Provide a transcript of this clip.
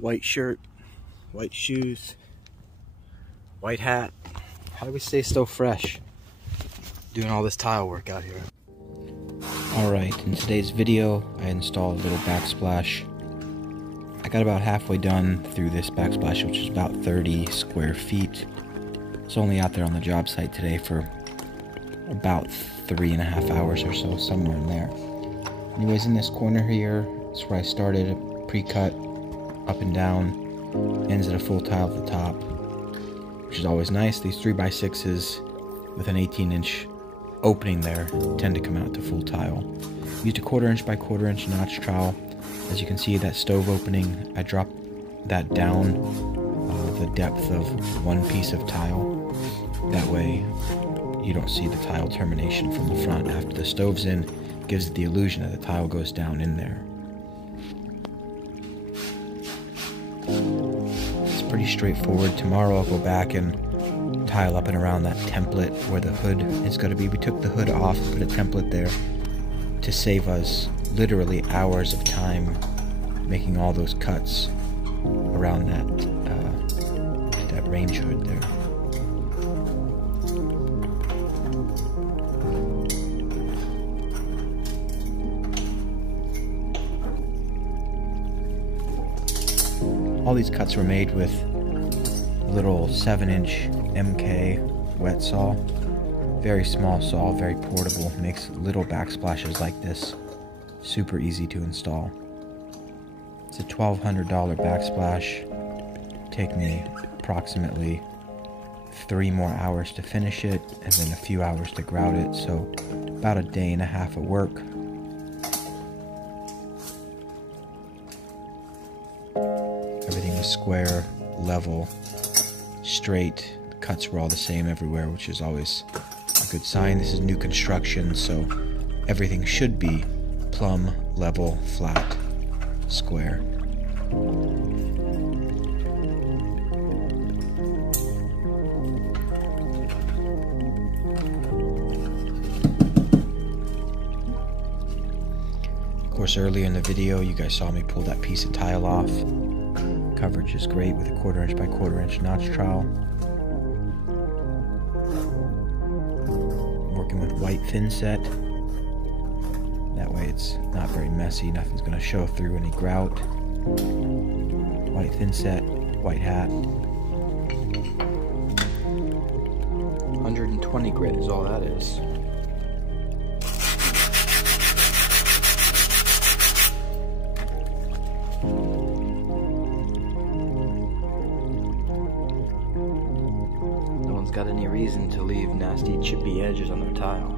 white shirt, white shoes, white hat. How do we stay so fresh doing all this tile work out here? Alright, in today's video I installed a little backsplash. I got about halfway done through this backsplash, which is about 30 square feet. It's only out there on the job site today for about 3.5 hours or so, somewhere in there. Anyways, in this corner here, it's where I started, pre-cut, up and down, ends at a full tile at the top, which is always nice. These 3x6s with an 18-inch opening there tend to come out to full tile. Used a 1/4 inch by 1/4 inch notch trowel. As you can see, that stove opening, I dropped that down the depth of one piece of tile. That way you don't see the tile termination from the front. After the stove's in, it gives it the illusion that the tile goes down in there. It's pretty straightforward. Tomorrow I'll go back and tile up and around that template where the hood is going to be. We took the hood off, put a template there to save us literally hours of time making all those cuts around that range hood there. All these cuts were made with a little 7-inch MK wet saw. Very small saw, very portable, makes little backsplashes like this super easy to install. It's a $1,200 backsplash. Take me approximately 3 more hours to finish it, and then a few hours to grout it, so about a day and a half of work. Everything was square, level, straight. The cuts were all the same everywhere, which is always a good sign. This is new construction, so everything should be plumb, level, flat, square. Of course, earlier in the video you guys saw me pull that piece of tile off. Coverage is great with a 1/4 inch by 1/4 inch notch trowel. Working with white thin set. That way it's not very messy, nothing's going to show through any grout. White thin set, white hat. 120 grit is all that is. No one's got any reason to leave nasty chippy edges on their tile.